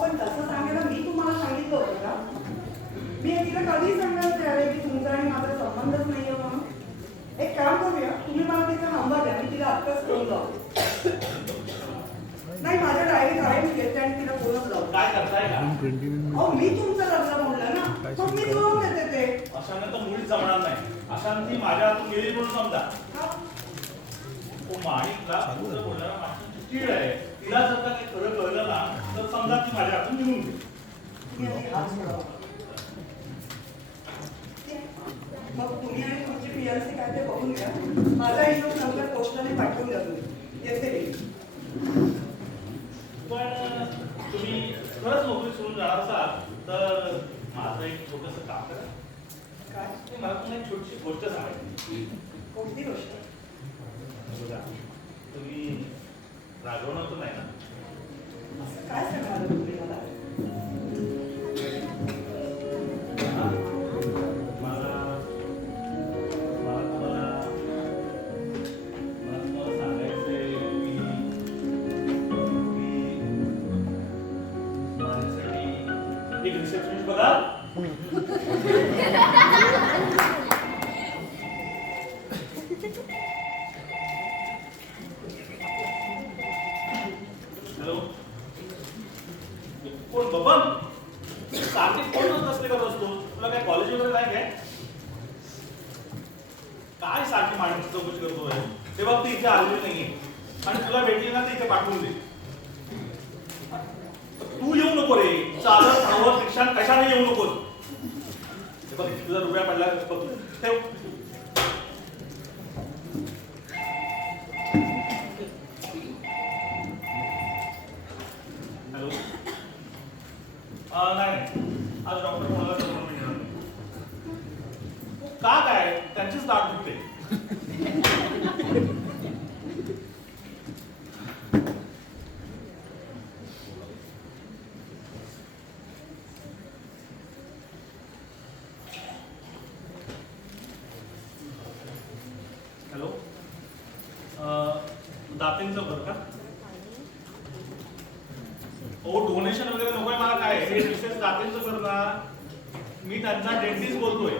पण तसं सांगायला मी तुम्हाला सांगितलं होतं का? मी तिला कधी सांगायला तयार आहे की तुमचा आणि माझा संबंधच नाहीये म्हणून. एक काम करूया, तुम्ही मला तिचा नंबर द्या, मी तिला आत्ताच फोन लावते. नाही, माझ्या डायरीत आहे, मी घेते आणि तिला फोनच लावते. काय करताय का? मी तुमचं लग्न म्हणलं ना, मग मी करून देते ते. अशानं तर मुळीच जमणार नाही. अशानं ती माझ्या हातून गेली म्हणून समजा. माणिकला पुढे बोलणारा माणूस चिड आहे. तिला जर का काही खरं कळलं ना तर समजा ती माझ्या हातून निघून गेली. मग तुम्ही आणि तुमची पीएलसी काय ते बघून घ्या. माझा हिशोब नंतर पोस्टाने पाठवून द्या तुम्ही. येते मी. पण तुम्ही खरंच नोकरी सोडून जाणार असाल तर माझं एक छोटंसं काम करा. काय? मला तुम्हाला एक छोटीशी गोष्ट सांगायची. कोणती गोष्ट? बघा, तुम्ही रागवणार तर नाही ना? असं काय सांगाल तुम्ही मला? एक रिसेप्शनिस्ट बघा. हॅलो, कोण बबन? सारखे कोणच नसले करत असतो. तुला काय कॉलेज वगैरे नाही काय? काय सारखी माणूस चौकशी करतोय? ते बघ, ती इथे आलेली नाहीये आणि तुला भेटली ना ते इथे पाठवून दे. तू येऊ नको रे. चालत धावत रिक्षा कशाने येऊ नकोस. बघ, तुझा रुपया पडला ठेव. हॅलो, नाही, आज डॉक्टर कोणाला मिळणार नाही. का काय? त्यांचीच दाट दुखते. हॅलो, दातेंचं बरं का? हो, डोनेशन वगैरे नकोय मला. काय हे विशेष दातेंचं कर ना. मी त्यांचा डेंटिस्ट बोलतोय.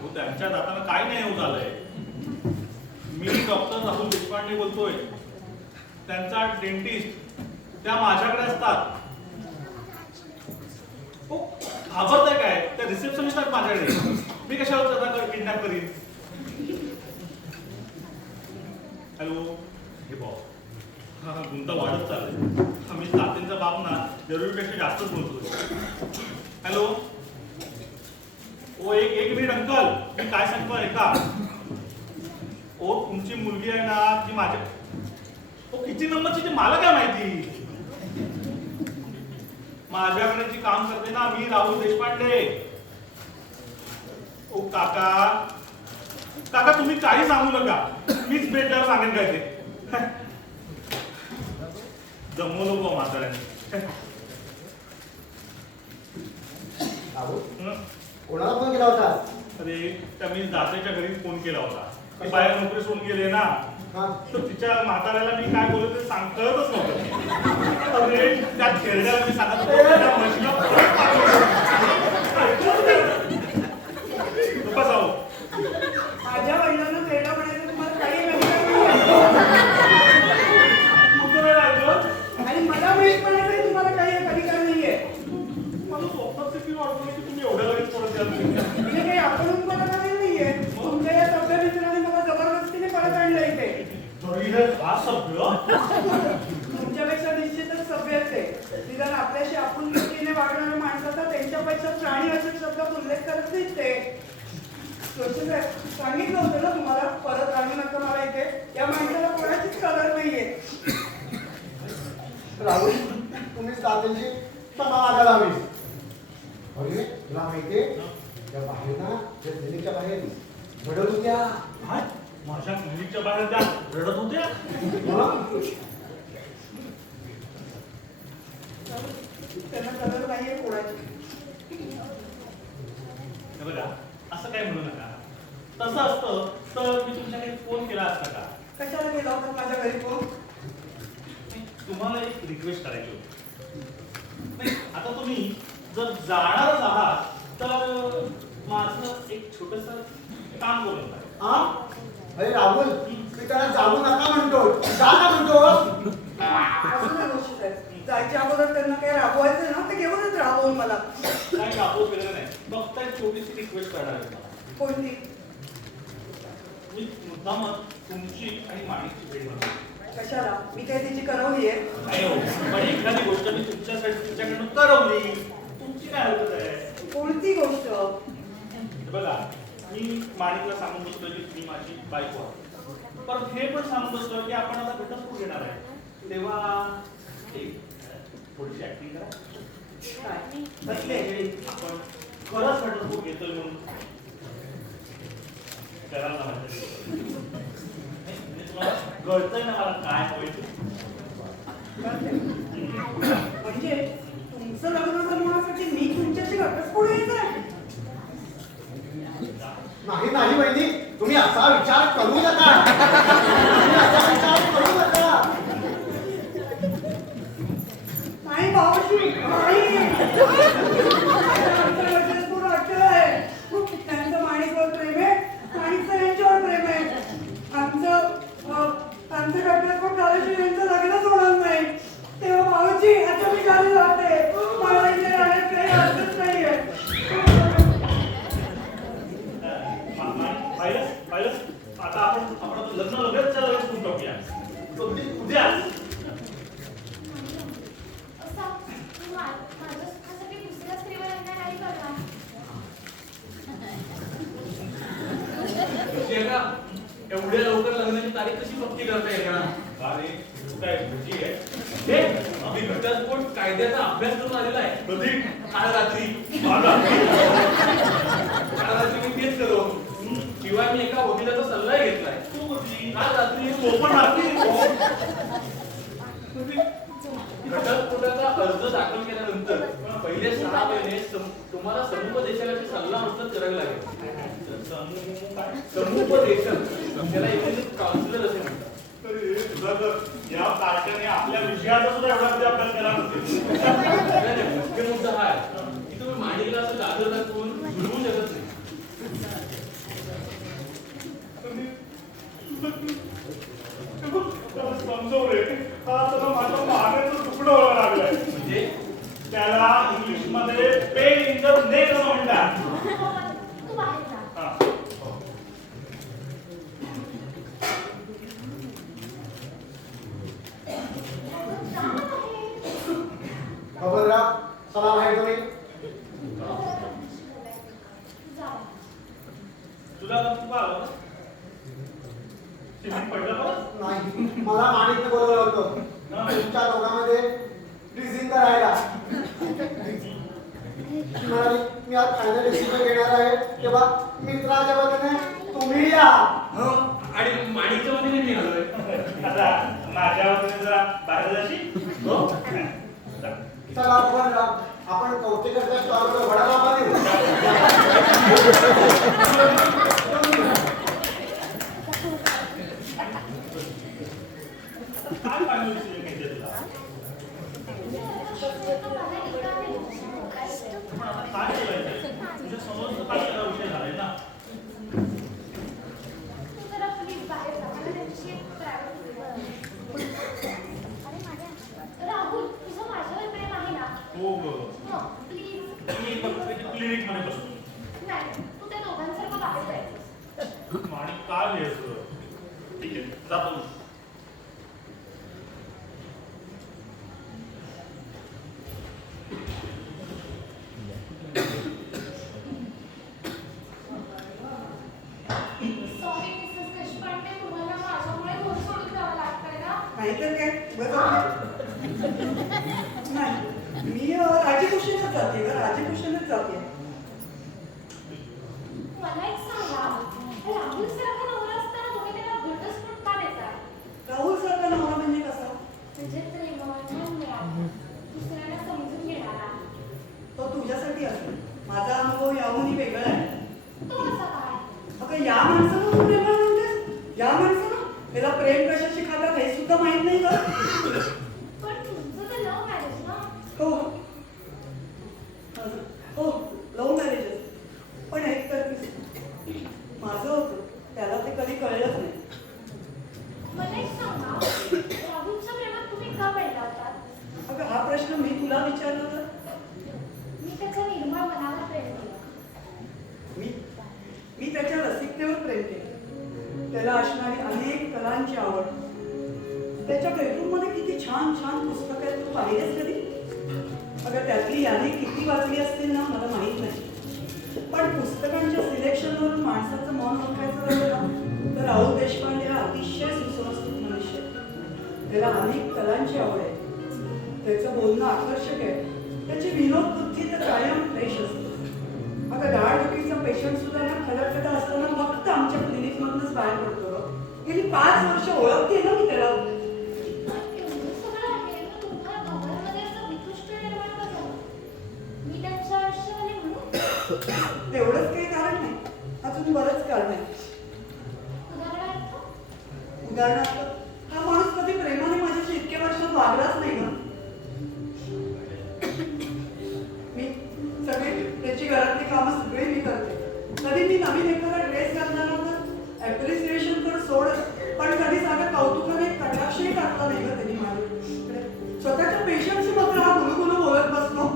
हो, त्यांच्या दाताला काय नाही होत आलंय. मी डॉक्टर राहुल देशपांडे बोलतोय. त्यांचा डेंटिस्ट त्या माझ्याकडे असतात. हो, घाबरताय काय? त्या रिसेप्शनिस्ट आहेत माझ्याकडे. मी कशावर त्याचा किडनॅप करीन? हॅलो, हे बॉस, हा गुंता वाढत चाललंय. मी तात्यांचा बाप ना जरुरीपेक्षा जास्तच बोलतोय. हॅलो, ओ एक मिनिट अंकल, मी काय सांगतो ऐका. ओ, तुमची मुलगी आहे ना ती माझ्या किती नंबरची ते मला काय माहिती. माझ्याकडे जी काम करते ना, मी राहुल देशपांडे. ओ काका, काका तुम्ही काही सांगू नका. मीच भेटल्यावर सांगेन काय ते. जमवलं बा म्हाताऱ्याने. कोणाला फोन केला होता? अरे, त्या मी दात्याच्या घरी फोन केला होता. ती बाहेर नोकरी सोडून गेले ना, तर तिच्या म्हाताऱ्याला मी काय बोलत ते कळतच नव्हतं. अरे, त्या खेळण्याला मी सांगत होतो त्या म्हशीला परत पाठवलं. माझ्या वडिलांना पेढा बनायचं तुम्हाला काही आणि मला वेळ बनायचं तुम्हाला काही अधिकार नाहीये. मला स्वप्नात किती वाटलं की तुम्ही एवढ्या लगेच परत द्याल. म्हणजे काही आपण मला नाहीये. तुमच्या या सभ्य मित्राने मला जबरदस्तीने परत आणलं इथे. हा सभ्य तुमच्यापेक्षा निश्चितच सभ्य असते. निदान आपल्याशी आपुलकीने वागणाऱ्या माणसाचा त्यांच्यापेक्षा प्राणी अशा शब्दात उल्लेख करत नाहीत ते. सांगितलं होतं ना तुम्हाला, परत आणू नका मला इथे. या माणसाला कोणाचीच कदर नाहीये. राहुल, तुम्ही दातेंची क्षमा मागायला हवी. अरे, तुला माहितीये त्या बाहेर ना, त्या क्लिनिकच्या बाहेर रडत होत्या. माझ्या क्लिनिकच्या बाहेर त्या रडत होत्या. त्यांना कदर नाहीये कोणाची. बघा, असं काय म्हणू नका. तसं असतं तर मी तुमच्याकडे फोन केला असता का? कशाला केला होता माझ्या घरी फोन? तुम्हाला एक रिक्वेस्ट करायची होती. नाही, आता तुम्ही जर जाणारच आहात तर माझं एक छोटस काम करून टाका. हा अरे राहुल मी त्याला जाऊ नका म्हणतो जा ना म्हणतो. असं नाही गोष्टी साहेब. जायच्या अगोदर त्यांना काय राबवायचं ना ते घेऊनच राबवून मला. काय राबवत वगैरे नाही, फक्त एक छोटीशी रिक्वेस्ट करणार आहे मला. कोणती? मी मुद्दामच तुमची आणि माणिकची भेट बनवली. कशाला? मी काय तिची करवली आहे? नाही हो, पण एखादी गोष्ट मी तुमच्यासाठी तुमच्याकडनं करवली, तुमची काय हरकत आहे? कोणती गोष्ट? हे बघा, मी माणिकला सांगून बसलो की मी माझी बायको आहे, पण हे पण सांगून बसलो की आपण आता घटस्फोट घेणार आहे, तेव्हा एक थोडीशी ऍक्टिंग करा. काय? कसली आहे? आपण खरंच घटस्फोट घेतोय म्हणून करायला लावायचं. म्हणजे तुम्हाला कळतंय ना मला काय होईल. म्हणजे तुमचं लग्न जमवण्यासाठी मी तुमच्याशी घटस्फोट घ्यायचा? नाही नाही वहिनी तुम्ही असा विचार करू नका. तुम्ही असा विचार करू नका. नाही बाबाजी नाही. आमचं घटस्फोट अटळ आहे. त्यांचं माणिकवर प्रेम आहे, माणिकचं यांच्यावर प्रेम आहे. आमचं घटस्फोट झाल्याशिवाय यांचं लग्नच होणार नाही. तेव्हा बाबाजी आता मी घरी जाते. मला इथे राहण्यात काही अर्थच नाहीये. पाहिलं आता आपण लग्न लगेचच्या लगेच करून टाकूया. उद्या एवढ्या लवकर लग्नाची तारीख कशी पक्की करता येईल ना? अरे काय भजी आहे हे मी घटस्फोट कायद्याचा अभ्यास करून आलेला आहे. कधी? काल रात्री माझा काल रात्री मी तेच करतो. शिवाय मी एका वकिलाचा सल्लाही घेतलाय. तू कधी? काल रात्री तो पण रात्री घटस्फोटाचा अर्ज दाखल केल्यानंतर पहिले 6 महिने तुम्हाला समुपदेशनाचा सल्ला मसलत करावी लागेल. समुपदेशन त्याला इंग्रजीत काउन्सिलर असे म्हणतात. तरी तुझा जर या तारखेने आपल्या विषयाचा सुद्धा एवढा कधी अभ्यास केला नसेल. मुख्य मुद्दा हा आहे की तुम्ही माणिकला असं गाजर दाखवून झुलवू शकत नाही. समजव रे, हा त्याला माझ्या मानेचं तुकडं व्हायला लागलंय. म्हणजे त्याला इंग्लिश मध्ये पेन इन द नेक असं म्हणतात. हा. खबरदार चला बाहेर तुम्ही. तुला आता तू का आला? सिमेंट पडलं परत? नाही मला माणिकने बोलवलं होतं तुमच्या दोघांमध्ये ड्रिझिंग करायला. ती म्हणाली मी आज फायनल डिसिजन घेणार आहे तेव्हा मित्राच्या वतीने तुम्ही या. आणि माणिकच्या वतीने मी आलोय. आता माझ्या वतीने जरा बाहेर जाशील? हो? चला आपण कौतिकाच्या स्टॉलवर वडापाव देऊ. काय फायनल डिसिजन घ्यायचं तुला? पण आता काय बोलायचंय? तुझ्या समोर काय विषय झालाय ना? हो ग. मी फक्त क्लिनिक मध्ये बसतो. आणि काय लिहायचं? ठीक आहे, जातो मी. नाहीतर काय बस नाही मी राजभूषणच जाते ग राजभूषणच जाते. राहुल सारखा नवरा म्हणजे कसा? तो तुझ्यासाठी असेल. माझा अनुभव याहूनही वेगळा आहे. अगं या माणसाला तू प्रेम म्हणतेस? या माणसाला त्याला प्रेम कशाशी खातात हे सुद्धा माहित नाही का? प्रश्न मी तुला विचारला तर मी त्याच्या निर्मळ मनावर प्रेम केलं. मी त्याच्या रसिकतेवर प्रेम केलं. त्याला असणारी अनेक कलांची आवड. त्याच्या बेडरूम मध्ये किती छान छान पुस्तकं आहेत, तू पाहिलेस कधी? अगं त्यातली यादी किती वाचली असतील ना मला माहीत नाही. पण पुस्तकांच्या सिलेक्शनवरून माणसाचं मन ओळखायचं झालं ना तर राहुल देशपांडे हा अतिशय सुसंस्कृत मनुष्य आहे. त्याला अनेक कलांची आवड आहे. त्याचं बोलणं आकर्षक आहे. त्याची विनोद बुद्धी तर कायम फ्रेश असते. अगं डाळदुखीचा पेशंट सुद्धा ना खलखटा असताना फक्त आमच्या क्लिनिकमधूनच बाहेर पडतो ग. गेली 5 वर्ष ओळखते ना मी त्याला. एवढं सगळं आहे मग तुम्हाला दोघांमध्ये असं विकृष्ट निर्माण का झालं? मी त्यांच्या आयुष्यामध्ये म्हणून तेवढंच काही कारण नाही, अजून बरंच कारण आहे. उदाहरणार्थ उदाहरणार्थ हा माणूस कधी प्रेमाने माझ्याशी इतक्या वर्षात वागलाच नाही ना. मी सगळे त्याची घरातली कामं सगळी मी करते. कधी मी नवीन एखादा ड्रेस घातला ना तर ॲप्रिसिएशन तर सोडच, पण कधी साधं कौतुकाने कटाक्षही टाकला नाही का त्यांनी माझ्याकडे. स्वतःच्या पेशंटशी मात्र हा गुलगुलू बोलत बसतो.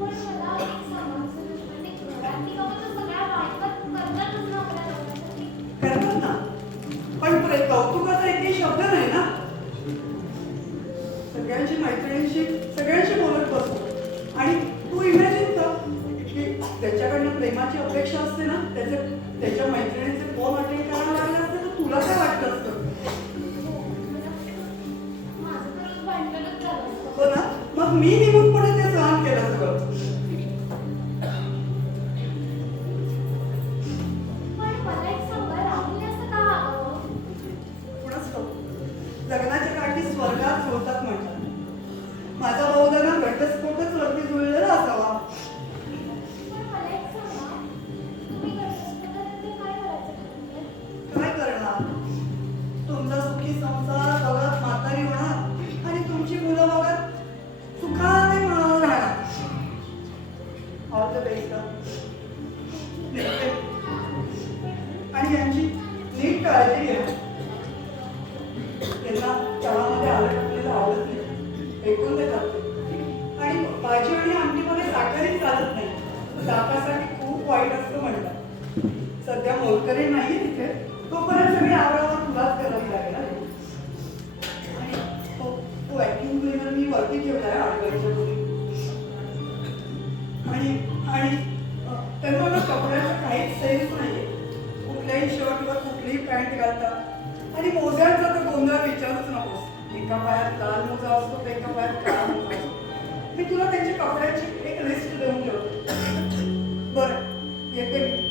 पण मला एक सांगायचं म्हणजे घरातली कामं तर सगळ्या बायका करतातच ना आपल्या लोकांसाठी. करतात ना, पण कौतुकाचा एकही शब्द नाही ना. सगळ्यांची मैत्रिणींशी सगळ्यांशी बोलत बसतो. आणि तू इमॅजिन कर की त्याच्याकडनं प्रेमाची अपेक्षा असते ना, त्याच्या मैत्रिणीचे फोन अटेंड करायला लागले असते तर तुला काय वाटलं असतं? माझं तर रोज भांडणच झालं असतं. हो ना, मग मी निमूटपणे ते सहन केलं सगळं. पण मला एक सांगा, राहुलने असं का वागावं? कोणाच ठाऊक. लग्नाच्या काठी स्वर्गात होतात म्हणतात. माझा बहुधा घटस्फोटच वरती जुळलेला असावा. पण मला एक सांगा, तुम्ही घटस्फोटानंतर काय करायचं ठरवलंय? काय करणार? तुमचा सुखी संसार बघत म्हातारी होणार आणि तुमची मुलं बघत सुखाने म्हणून राहणार. All the best. आणि यांची नीट काळजी घ्या. त्यांना चहामध्ये आलं टाकलेलं आवडत नाही, फेकून ते टाकते. आणि भाजी आणि आमटीमध्ये साखरही चालत नाही, दातासाठी खूप वाईट असतं म्हणतात. सध्या मोलकरी नाही तिथे, तोपर्यंत सगळी आवरावर तुलाच करावी लागेल. आणि तो व्हॅक्युम क्लिनर मी वरती ठेवलाय आडवायच्या पूर्वी. आणि त्यांना ना कपड्याचं काहीच सेन्स नाहीये. कुठल्याही शर्टवर कुठलीही पॅन्ट घालतात. आणि मोज्यांचा तर गोंधळ विचारूच नकोस. एका पायात लाल मोजा असतो तर एका पायात काळा मोजा असतो. मी तुला त्यांच्या कपड्याची एक लिस्ट देऊन ठेवतो. बरं, येते मी.